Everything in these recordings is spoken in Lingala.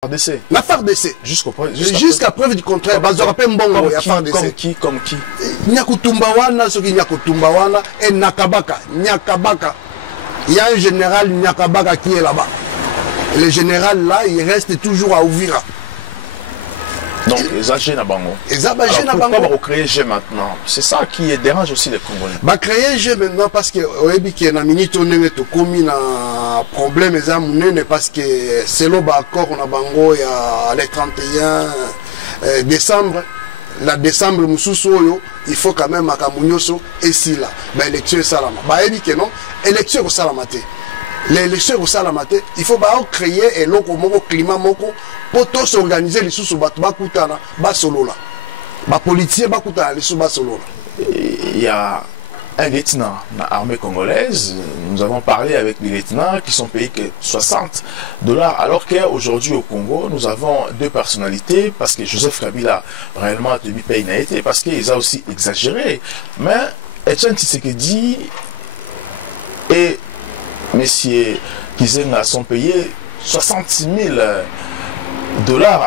FARDC. La FARDC. Jusqu'à preuve du contraire. Comme qui? Nyakutumbawana, ce qui Nyakutumbawana, et Nakabaka. Nyakabaka. Il y a un général Nyakabaka qui est là-bas. Le général là, il reste toujours à Ouvira. Donc, les agents à Bango. Pourquoi va recréer G maintenant? C'est ça qui dérange aussi les Congolais. Va créer G maintenant parce que il y a un problème parce que selon l'accord on a Bango il y a le 31 décembre. La décembre il faut quand même Makamunyoso et si là l'élection est salama. Non, élection au salamate. L'élection au salamate, il faut créer un climat pour tous organiser les sous bakutana basolola. Ba politiciens bakutana les sous basolola. Il y a un lieutenant dans l'armée congolaise. Nous avons parlé avec les lieutenants qui sont payés que $60, alors qu'aujourd'hui au Congo, nous avons deux personnalités, parce que Joseph Kabila réellement a tenu paye n'a été, parce qu'il a aussi exagéré. Mais Etienne Tshisekedi et Messieurs Kizenga sont payés $60 000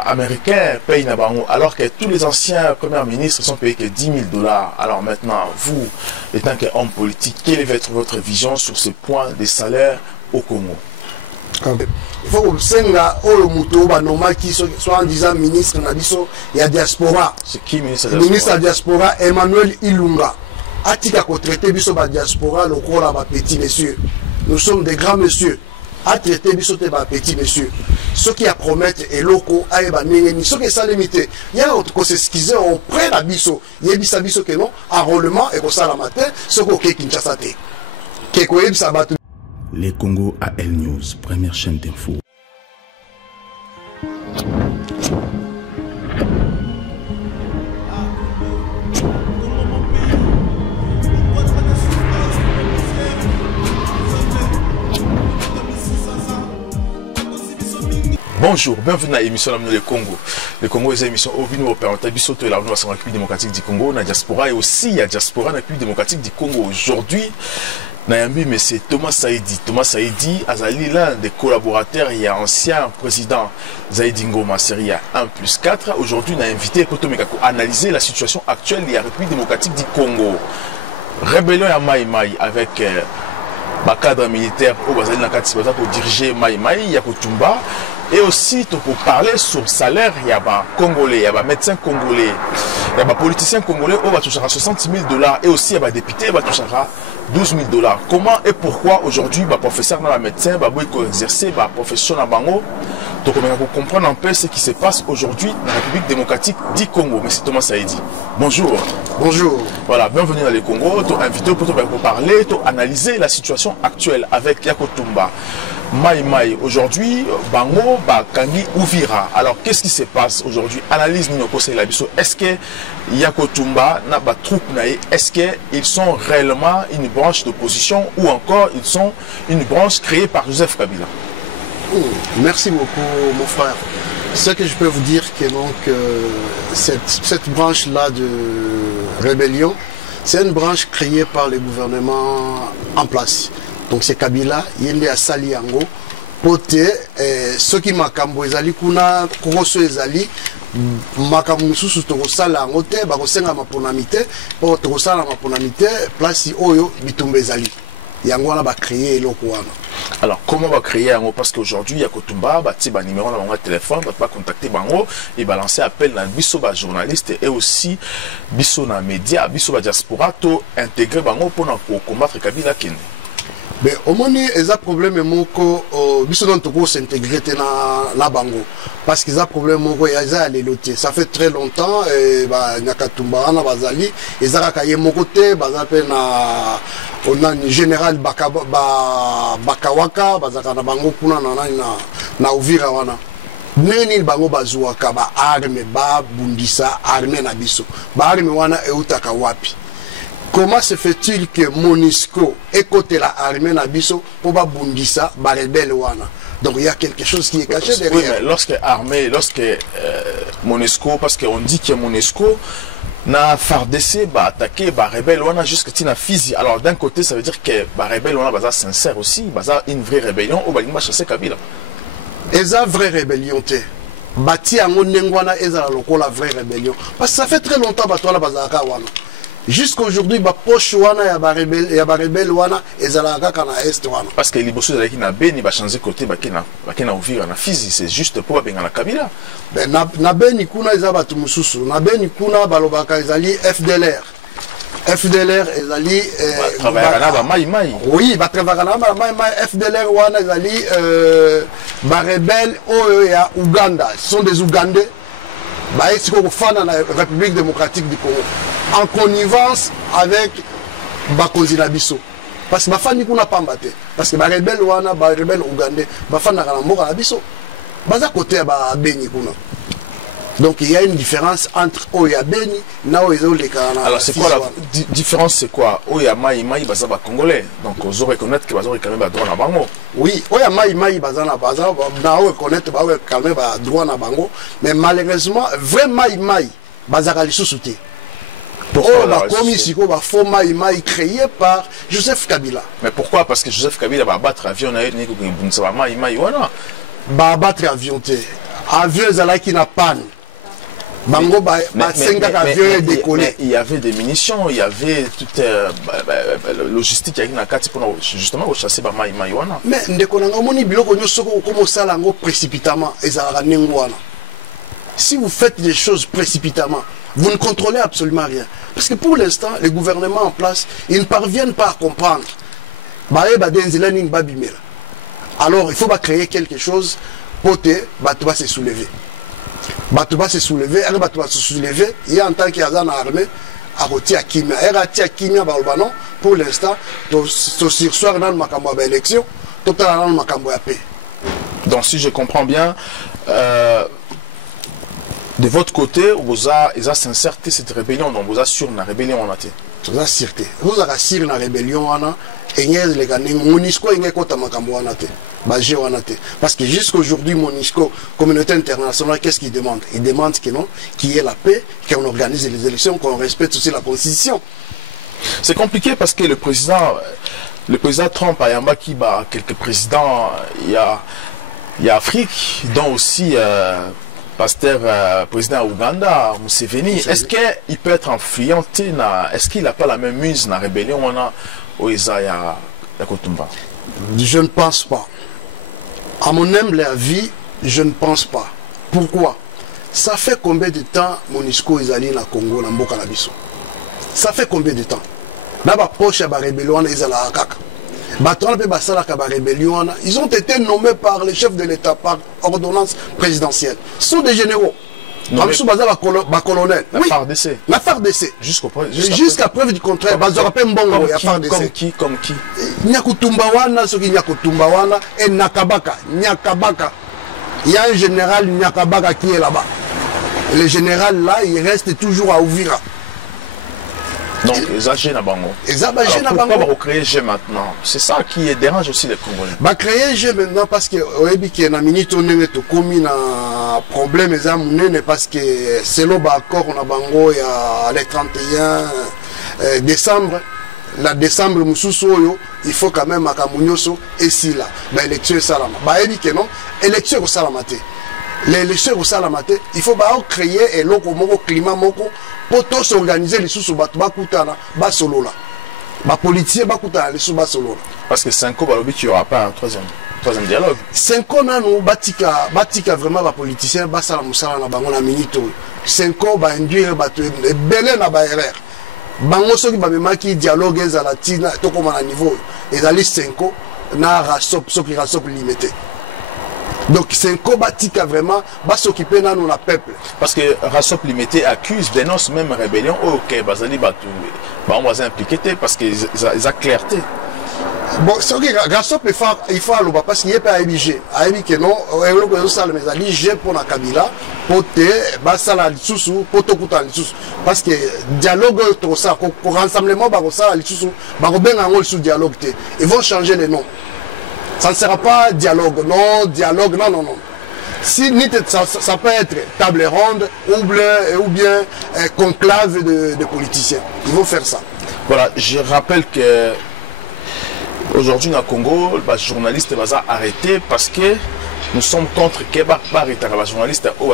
américains payent Nabango, alors que tous les anciens premiers ministres sont payés que $10 000. Alors maintenant, vous, étant qu'homme politique, quelle est votre vision sur ce point des salaires au Congo? Il faut que Senga ou le Moutou Banoma qui soit en disant ministre Nabiso, il y a diaspora. C'est qui ministre de la diaspora? Ministre de la diaspora, Emmanuel Ilunga. Atika ko traité biso ba diaspora le rôle à petit monsieur. Nous sommes des grands messieurs. À traiter biso te ba petit monsieur. Ceux qui promettent et locaux à ebanengeni, ceux qui sont limités. Il y a autre s'excuser on prend la biso. Il y a bisa biso que non enrôlement et ko sala matin, ce ko ke Kinshasa te. Ke ko yebisa batu. Les Congo AL News, première chaîne d'info. Bonjour, bienvenue à l'émission Le Congo. Le Congo est une émission au Bino Opérateur de la République démocratique du Congo, la diaspora et aussi il y a diaspora dans la République démocratique du Congo. Aujourd'hui, Nayambi, mais c'est Thomas Saïdi. Thomas Saïdi, Azali, l'un des collaborateurs, il y a ancien président Zaïdi Ngoma, série 1+4. Aujourd'hui, on a invité Kotomekako à analyser la situation actuelle de la République démocratique du Congo. Rébellion à Maï Maï avec cadre militaire au Bazali Nakati pour diriger Maï Maï, Yakotumba. Et aussi, pour parler sur le salaire, il y a des Congolais, il y a des médecins congolais, il y a des politiciens congolais, qui vont toucher $60 000. Et aussi, il y a des députés qui vont toucher $12 000. Comment et pourquoi aujourd'hui, les professeurs dans la médecine, ils exercer la profession dans Bango? Donc, on va comprendre un peu ce qui se passe aujourd'hui dans la République démocratique du Congo. Monsieur Thomas Saïdi, bonjour. Bonjour. Voilà, bienvenue dans le Congo. Tu es invité pour parler, pour analyser la situation actuelle avec Yakotumba. Maï Maï, aujourd'hui, Bango, Kangi, Ouvira. Alors, qu'est-ce qui se passe aujourd'hui? Analyse Nino Kosei Labiso. Est-ce que Yakotumba n'a pas troupe naïe? Est-ce qu'ils sont réellement une branche d'opposition ou encore ils sont une branche créée par Joseph Kabila? Merci beaucoup, mon frère. Ce que je peux vous dire, que donc, cette branche-là de rébellion, c'est une branche créée par le gouvernement en place. Donc c'est Kabila, il y a Sali Yango, pote, ceux qui makambo ezali kuna, kuroso ezali, makamu susu tokosala yango te, bakosenga maponamite, po tokosala maponamite, place oyo bitumba ezali. Yango wana ba créer eloko wana. Alors comment va créer yango? Parce qu'aujourd'hui il y a Kotumba, bati ba numéro na bango téléphone, ba contacter bango et balancer appel na biso ba journaliste et aussi biso na média, biso ba diaspora to intégrer bango pour combattre Kabila Kende. Mais au moins, il y a un problème qui s'intégrer dans Bango. Parce qu'il y a un problème qui ça fait très longtemps, il y a un général Bakawaka, na Uvira wana. Neni bango bazuaka ba arme ba bundisa arme na biso. Ba arme wana eutaka wapi. Comment se fait-il que MONUSCO est côté la armée Nabiso pour bundisa ba rebelle wana? Donc il y a quelque chose qui est caché derrière. Oui, mais lorsque armée, lorsque MONUSCO, parce qu'on dit que MONUSCO na FARDC ba attaqué ba rebelle wana jusqu'à tina Fizi. Alors d'un côté ça veut dire que ba rebelle wana baza sincère aussi, baza une vraie rébellion ou ba lima chasser Kabila. Eza vraie rébellion te. bati yango nengwana ezala lokola vraie rébellion parce que ça fait très longtemps batwana bazalaka wana jusqu'à aujourd'hui ba poche wana ya ba rebelle wana ezalaka kana est wana parce que liboso ezalaki na Beni ba changer côté bakena Uvira na Fizi c'est juste pour babenga na Kabila ben na Beni kuna eza batu mususu na Beni kuna balobaka ezali FDLR ezali travailler na ba mai oui ba travailler na ba mai FDLR wana ezali ba rebelle oyo ya Uganda ce sont des Ougandais ba esiko kufana na République démocratique du Congo en connivence avec bakonzi na biso parce que bafandi kuna pamba te parce que ba rebelle wana ba rebelle Ougandais bafanda kana mboka na biso baza côté ya ba Beni kuna. Donc il y a une différence entre Oya Beni et Oya Kana. Alors c'est quoi la différence? C'est quoi? Oya Mai baza ba Congolais. Donc on doit reconnaître que baza quand même ba droit na bango. Oui, Oya Mai baza na reconnaître ba quand même ba droit na bango, mais malheureusement vrai Mai baza ka lisusu te. Pourquoi la commission va faux Mai créé par Joseph Kabila. Mais pourquoi? Parce que Joseph Kabila va battre avion na ni ko bunsa Mai wana. Ba battre avion te. Avion zalaki na panne. Bango ba avion décollé. Il y avait des munitions, il y avait toute logistique avec na kati pour justement chasser ba mai wana. Mais ndeko na ngomoni biloko nyoso ko komo sala ngo précipitamment ezalaka nengwana. Si vous faites des choses précipitamment, vous ne contrôlez absolument rien. Parce que pour l'instant, les gouvernements en place, ils ne parviennent pas à comprendre. Alors, il faut créer quelque chose pour que tu vas se soulever. Tu vas se soulever, il y a en tant qu'il y a dans l'armée, à rôtir à Kimia. Pour l'instant, tu sursoir dans le élection, tu es dans le paix. Donc, si je comprends bien, de votre côté, vous avez sincèrement cette rébellion, donc vous avez sur la rébellion en athée. Vous avez sûreté. Vous avez sur la rébellion en athée. Et les gars, Monisco est contre Makambo en athée. Parce que jusqu'aujourd'hui, Monisco, communauté internationale, qu'est-ce qu'il demande? Il demande qu'il y ait la paix, qu'on organise les élections, qu'on respecte aussi la constitution. C'est compliqué parce que le président Trump a yamba qui bat quelques présidents, il y a Afrique, dont aussi pasteur président Ouganda, Museveni. Est-ce qu'il peut être influent? Est-ce qu'il n'a pas la même muse dans la rébellion au Isaiah Kotumba? Je ne pense pas. À mon humble avis, je ne pense pas. Pourquoi? Ça fait combien de temps Monisco est allé dans le Congo, dans Mboka Nabiso? Ça fait combien de temps? Dans la poche de la rébellion, ils ont été nommés par le chef de l'État par ordonnance présidentielle. Ce sont des généraux. Colonel. La FARDC. La FARDC. Jusqu'à preuve du contraire. Comme qui? Nyakutumbawana, ce qui Nyakutumbawana et Nakabaka. Nyakabaka. Il y a un général Nyakabaka qui est là-bas. Le général là, il reste toujours à Uvira. Donc, ils agissent à Bango. Pourquoi on recréer G maintenant? C'est ça qui dérange aussi les Congolais. Bah, créer G maintenant parce que on a minute on est commis un problème parce que c'est le accord on a Bango il y a le 31 décembre. La décembre Moussoussoyo, il faut quand même à Kamunyoso et si là, bah élection salama. Bah évidemment non, élection au salamate. L'élection au salamate, il faut bah créer et loco moko climat moko pour tous s'organiser les sous bat bakutana ba solo là. Ba politicien bakutana les sous ba solo là. Parce que 5 ans balobi qu'il y aura pas un troisième dialogue. 5 ans nous batika vraiment ba politicien ba sala musala na bango na minito. 5 ans ba induire ba belé na ba erreur. Bango soki ba memaki dialogue ezalatina to comme à niveau ezali 5 ans na rasop soki rasop limité. Donc c'est un combatika vraiment va s'occuper dans le peuple. Parce que Rassop Limité accuse, dénonce même rébellion. Ok, Bazali on va s'impliquer parce qu'ils ont clarté. Bon, c'est ok, Rassop il faut aller parce qu'il n'est pas ABG. ABG non, mais Ali G pour la Kabila, pour te basala l'issou, pour te couper l'issou. Parce que dialogue tout ça, pour rassemblement, ça l'issou, sous dialogue. Ils vont changer les noms. Ça ne sera pas dialogue, non. Si ça peut être table ronde ou bien conclave de politiciens. Ils vont faire ça. Voilà, je rappelle que aujourd'hui au Congo, les journalistes sont arrêtés parce que nous sommes contre que arrêter les journalistes au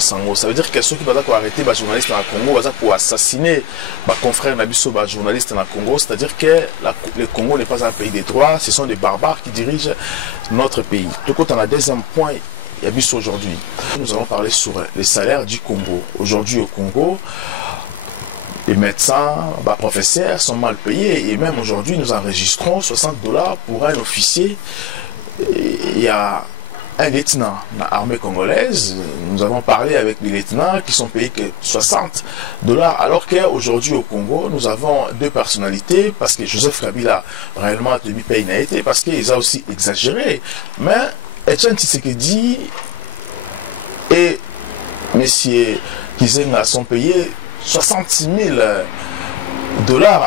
Sango. Ça veut dire que ceux qui vont arrêter les journalistes dans le Congo vont assassiner les confrères de journalistes dans le Congo. C'est-à-dire que le Congo n'est pas un pays des droits, ce sont des barbares qui dirigent notre pays. Donc, on a un deuxième point. Il y a aujourd'hui. Nous allons parler sur les salaires du Congo. Aujourd'hui au Congo, les médecins, les professeurs sont mal payés et même aujourd'hui nous enregistrons $60 pour un officier. Il y a un lieutenant dans l'armée congolaise. Nous avons parlé avec les lieutenants qui sont payés que $60 alors qu'aujourd'hui au Congo nous avons deux personnalités parce que Joseph Kabila réellement a tenu paye n'a été parce qu'il a aussi exagéré. Mais Etienne Tshisekedi et M. Kizenga sont payés $66 000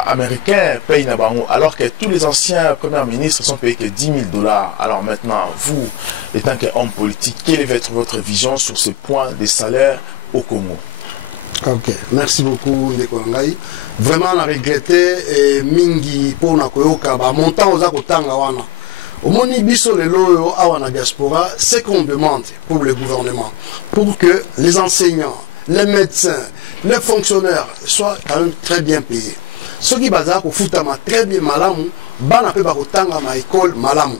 américains payent Nabango, alors que tous les anciens premiers ministres sont payés que $10 000. Alors maintenant, vous, étant qu'homme politique, quelle est votre vision sur ce point des salaires au Congo? Ok, merci beaucoup Ndekolangai. Vraiment, on a regretté Mingi pour Nakoyoka, montant aux Akotanga wana. Au moni biso le loyo awana diaspora, c'est qu'on demande pour le gouvernement, pour que les enseignants, les médecins, les fonctionnaires soient quand même très bien payés. Ceux qui basent au foutama très bien malamu, bana pe bakotanga ma école malamu.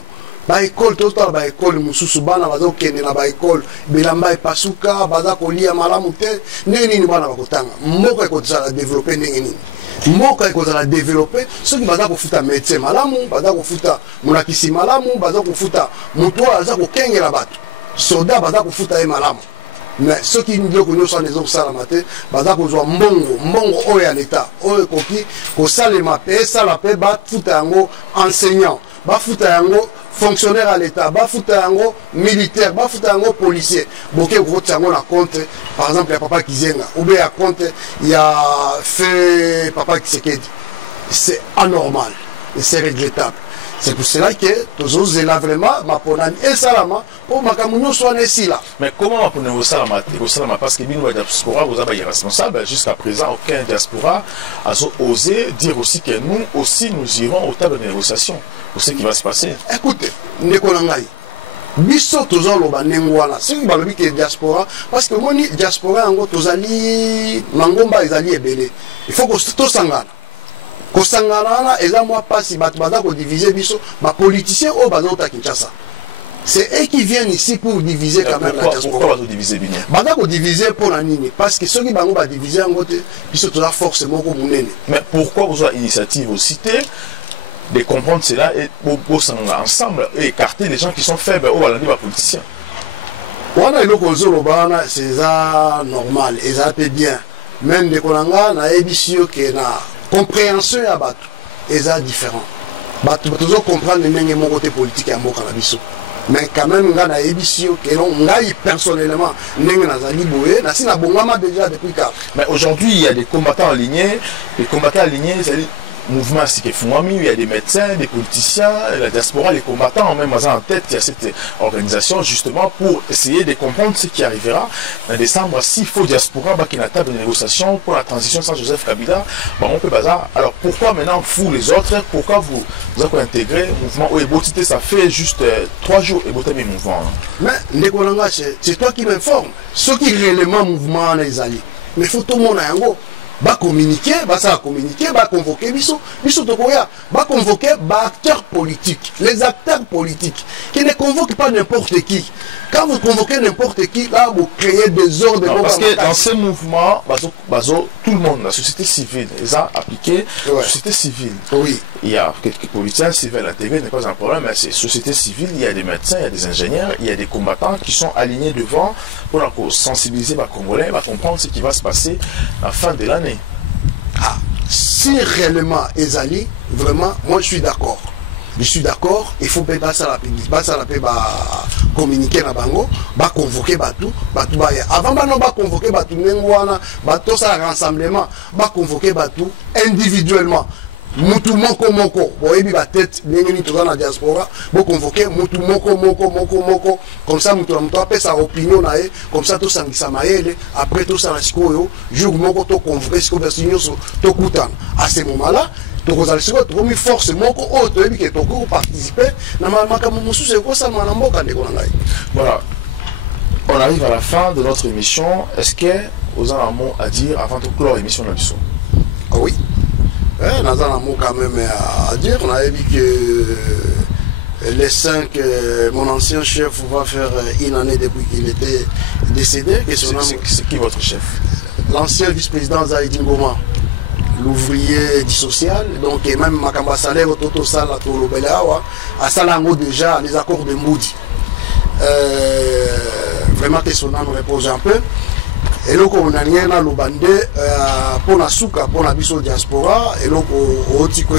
Ba école total ba école mususu bana bazo kende na ba école bilamba pasuka baza kolia malamu te nini bana bakotanga. Moko ekozala développer nini. Moko ekozala développer ceux qui baza kofuta médecin malamu, baza kofuta munakisi malamu, baza kofuta muto aza kokengela bato. Soldat baza kofuta e malamu. Mais ceux qui nous disent que nous sommes matin, baza kozwa mbongo oyo ya l'État, oyo koki ko salema pe sala pe ba futa yango enseignant, ba futa yango fonctionnaire à l'État, ba futa yango militaire, ba futa yango policier. Boké ko yango na compte par exemple ya papa Kizenga, ou bien à compte il y a fait papa Tshisekedi. C'est anormal et c'est regrettable. C'est pour cela que tous os là vraiment ma ponani et salama pour makamunyo soit ici là. Mais comment on peut salama parce que nous la diaspora vous avez responsable jusqu'à présent aucun diaspora a osé dire aussi que nous aussi nous irons au table de négociation pour ce qui va se passer. Écoutez, Ndekolangai biso toujours loba nengwana si balobi que diaspora parce que moni diaspora ngo tozali mangomba ezali ebele. Il faut que tout sangana. Kosangana eza moi pasi bato baza ko diviser biso ba politiciens au baza ta Kinshasa. C'est eux qui viennent ici pour diviser quand même la diaspora. Pourquoi baza diviser bien? Baza ko diviser pour la nini parce que ceux qui bango ba diviser en côté biso to la forcément ko munene. Mais pourquoi vous avez initiative aussi de comprendre cela et ensemble et écarter les gens qui sont faibles au balandi ba politiciens? Wana eloko zolo bana c'est ça normal et ça peut bien. Même de Kolanga na ebisio que na compréhension ya bato eza différent bato toujours comprendre ndenge mon côté politique ya mboka na biso mais quand même nga na ebisio que non ngai personnellement ndenge nazali boye na sina bongama déjà depuis quand. Mais aujourd'hui il y a des combattants alignés, c'est mouvement Sikefungwami, il y a des médecins, des politiciens, la diaspora, les combattants, même en tête, il y a cette organisation justement pour essayer de comprendre ce qui arrivera en décembre. S'il faut diaspora, qui est la table de négociation pour la transition sans Joseph Kabila, on peut bazar. Alors pourquoi maintenant vous les autres, pourquoi vous avez intégré le mouvement Oebotité, ça fait juste 3 jours et le mouvement. Mais Ndekolanga, c'est toi qui m'informe. Ce qui est réellement mouvement les alliés. Mais il faut tout le monde va communiquer, va convoquer biso tokoya, va convoquer acteurs politiques, les acteurs politiques qui ne convoquent pas n'importe qui. Quand vous convoquez n'importe qui, là vous créez des ordres. Non, parce que dans ce mouvement, tout le monde, la société civile, ils ont appliqué la société civile. Oui. Il y a quelques politiciens civils intégrés, n'est pas un problème, mais c'est société civile, il y a des médecins, il y a des ingénieurs, il y a des combattants qui sont alignés devant pour sensibiliser les Congolais, va comprendre ce qui va se passer à la fin de l'année. Ah, si réellement Ezali, vraiment, moi je suis d'accord. Je suis d'accord, il faut pas ça communiquer na bango, ba convoquer batou, avant ba convoquer batou ngwana, ba to ça rassemblement, ba convoquer batou individuellement. Mutu moko boyebi ba tête ndenge toza na diaspora bo convoquer mutu moko comme ça mutu apesa sa opinion na ye comme ça to sangisa maele après to ça na sikoyo jour moko to convoquer siko version to kutana à ce moment là tokozala siko tokomi force moko oyo toyebi ke tokoki participer na makambo mosusu ekosalama na mboka ndeko na ngai. Voilà, on arrive à la fin de notre émission. Est-ce que vous avez un mot à dire avant de clore l'émission de l'émission? Ah oui, nous avons un mot quand même à dire. On a dit que les 5, mon ancien chef va faire une année depuis qu'il était décédé. C'est qui votre chef? L'ancien vice-président Zaïdi Ngoma, l'ouvrier du social, donc et même Makamba Salaire, Toto Sala, Tolo Belawa, à Salango déjà, les accords de Moudi. Vraiment que son âme repose un peu. Et là, on a rien à l'obande pour la souka, pour la biso diaspora. Et là, on a dit que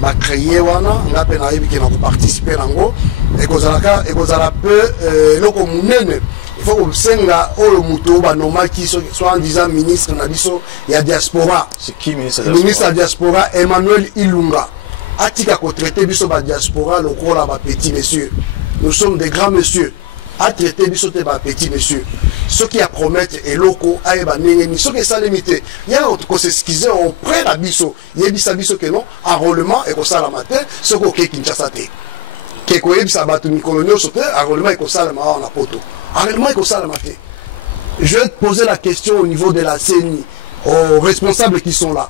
va créer wana, on a peine qui n'a participé à l'ango. Et qu'on a peu, et là, on il faut que senga le muto normal qui soit en disant ministre na biso ya diaspora. C'est qui ministre de la diaspora? Ministre de la diaspora Emmanuel Ilunga. Atika ko traiter biso ba diaspora le rôle ba petit monsieur. Nous sommes des grands messieurs. À traiter biso te ba petit monsieur. Ceux qui promettent et loko aeba nengeni ceux qui ça limité. Il y a ko s'excuser on prend la biso. Yebisa biso que non enrôlement et ko sala matin ceux qui Kinshasa te. Ke ko yebisa batu mikolonio sote enrôlement et ko sala ma na poto. Enrôlement et ko sala matin. Je vais te poser la question au niveau de la CENI aux responsables qui sont là.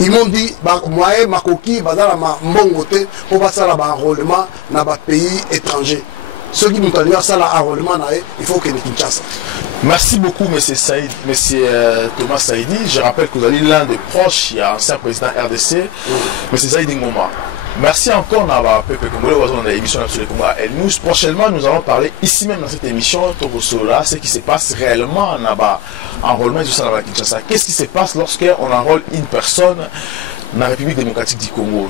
Ils m'ont dit, moi, Makoki, Badala, Mbongote, pour passer à l'enrôlement dans les pays étrangers. Ceux qui nous ont dit ça, l'enrôlement, il faut que nous Kinshasa. Merci beaucoup, M. Saïd, M. Thomas Saïdi. Je rappelle que vous êtes l'un des proches, il y a ancien président RDC, M. Saïdi Ngoma. Merci encore à Pepe Congolais, dans l'émission de Congo à El News. Prochainement, nous allons parler ici même dans cette émission, Togosola, ce qui se passe réellement en enrôlement du Salama Kinshasa. Qu'est-ce qui se passe lorsqu'on enrôle une personne dans la République démocratique du Congo?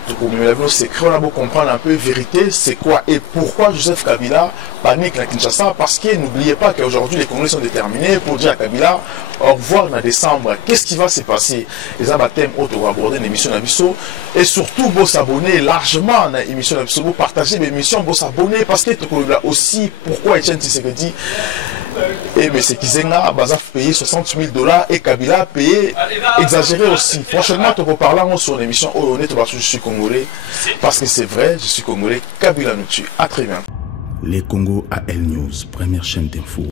C'est qu'on a beau comprendre un peu vérité, c'est quoi et pourquoi Joseph Kabila panique la Kinshasa. Parce que n'oubliez pas qu'aujourd'hui les Congolais sont déterminés pour dire à Kabila au revoir en décembre. Qu'est-ce qui va se passer? Les abattements auto aborder l'émission d'Abisso et surtout vous s'abonner largement à l'émission d'Abisso, vous partager l'émission, vous s'abonner parce que là aussi pourquoi Etienne Tshisekedi et M. Kizenga Bazaf payé $60 000 et Kabila payé exagéré aussi. Franchement, te reparlons sur l'émission honnête, je suis congolais parce que c'est vrai, je suis congolais. Kabila nous tue. À très bientôt. Les Congo à El News, première chaîne d'info.